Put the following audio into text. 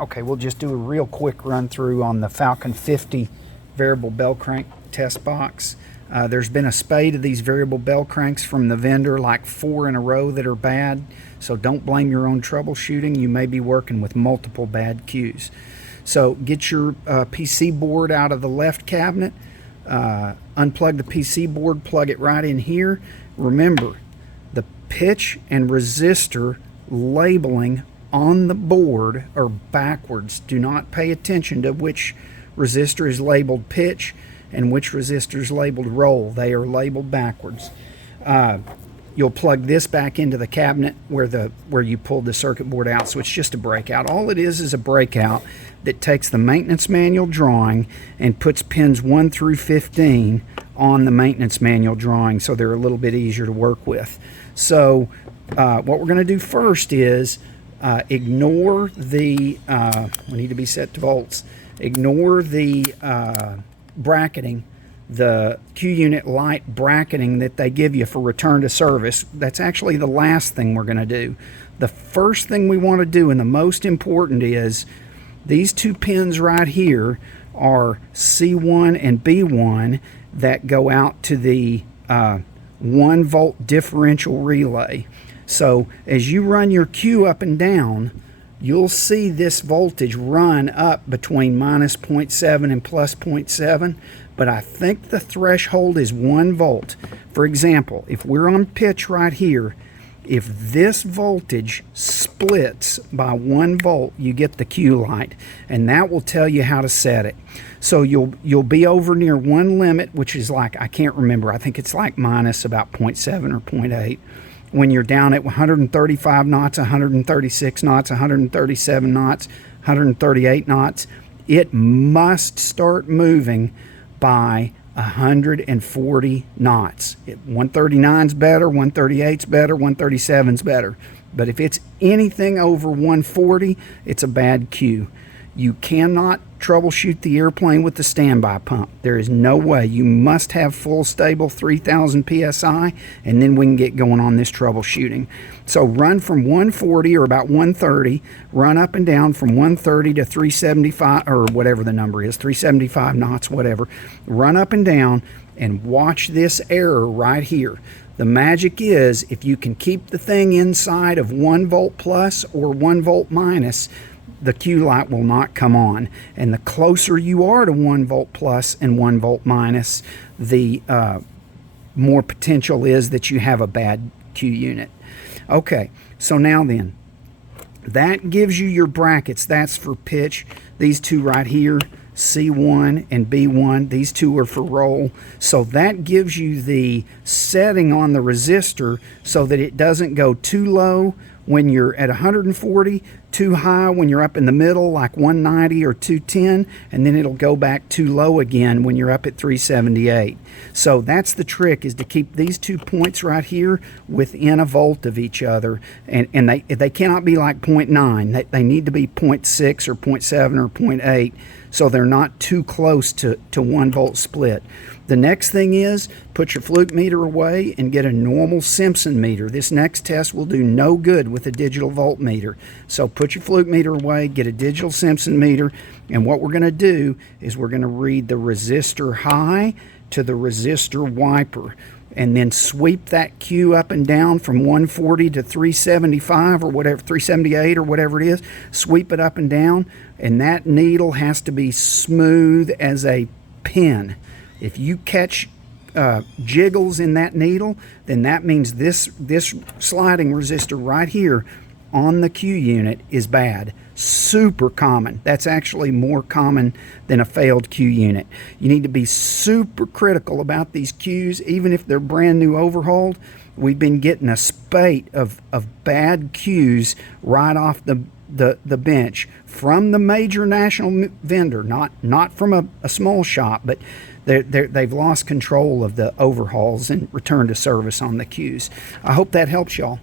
Okay, we'll just do a real quick run through on the Falcon 50 variable bell crank test box. There's been a spate of these variable bell cranks from the vendor, like 4 in a row that are bad. So don't blame your own troubleshooting. You may be working with multiple bad cues. So get your PC board out of the left cabinet, unplug the PC board, plug it right in here. Remember, the pitch and resistor labeling on the board are backwards. Do not pay attention to which resistor is labeled pitch and which resistor is labeled roll. They are labeled backwards. You'll plug this back into the cabinet where you pulled the circuit board out, so it's just a breakout. All it is a breakout that takes the maintenance manual drawing and puts pins 1 through 15 on the maintenance manual drawing, so they're a little bit easier to work with. So what we're going to do first is ignore the, we need to be set to volts, ignore the bracketing, the Q unit light bracketing that they give you for return to service. That's actually the last thing we're going to do. The first thing we want to do, and the most important, is these 2 pins right here are C1 and B1 that go out to the 1 volt differential relay. So as you run your Q up and down, you'll see this voltage run up between minus 0.7 and plus 0.7, but I think the threshold is 1 volt. For example, if we're on pitch right here, if this voltage splits by 1 volt, you get the Q light, and that will tell you how to set it. So you'll be over near one limit, which is like, I can't remember, I think it's like minus about 0.7 or 0.8. When you're down at 135 knots, 136 knots, 137 knots, 138 knots, it must start moving by 140 knots. 139 is better, 138 is better, 137 is better. But if it's anything over 140, it's a bad cue. You cannot troubleshoot the airplane with the standby pump. There is no way. You must have full stable 3000 psi, and then we can get going on this troubleshooting. So run from 140 or about 130, run up and down from 130 to 375 or whatever the number is, 375 knots, whatever. Run up and down and watch this error right here. The magic is if you can keep the thing inside of 1 volt plus or 1 volt minus, the Q light will not come on. And the closer you are to 1 volt plus and 1 volt minus, the more potential is that you have a bad Q unit. Okay, so now then, that gives you your brackets. That's for pitch. These 2 right here, C1 and B1, these 2 are for roll. So that gives you the setting on the resistor so that it doesn't go too low when you're at 140, too high when you're up in the middle, like 190 or 210, and then it'll go back too low again when you're up at 378. So that's the trick, is to keep these 2 points right here within a volt of each other, and they cannot be like 0.9. They need to be 0.6 or 0.7 or 0.8, so they're not too close to 1 volt split. The next thing is, put your fluke meter away and get a normal Simpson meter. This next test will do no good with a digital voltmeter. So put your fluke meter away, get a digital Simpson meter, and what we're going to do is we're going to read the resistor high to the resistor wiper, and then sweep that Q up and down from 140 to 375 or whatever, 378 or whatever it is. Sweep it up and down, and that needle has to be smooth as a pin. If you catch jiggles in that needle, then that means this sliding resistor right here on the Q unit is bad. Super common. That's actually more common than a failed Q unit. You need to be super critical about these Qs, even if they're brand new overhauled. We've been getting a spate of bad Qs right off the bench from the major national vendor, not from a small shop, but they've lost control of the overhauls and return to service on the Qs. I hope that helps y'all.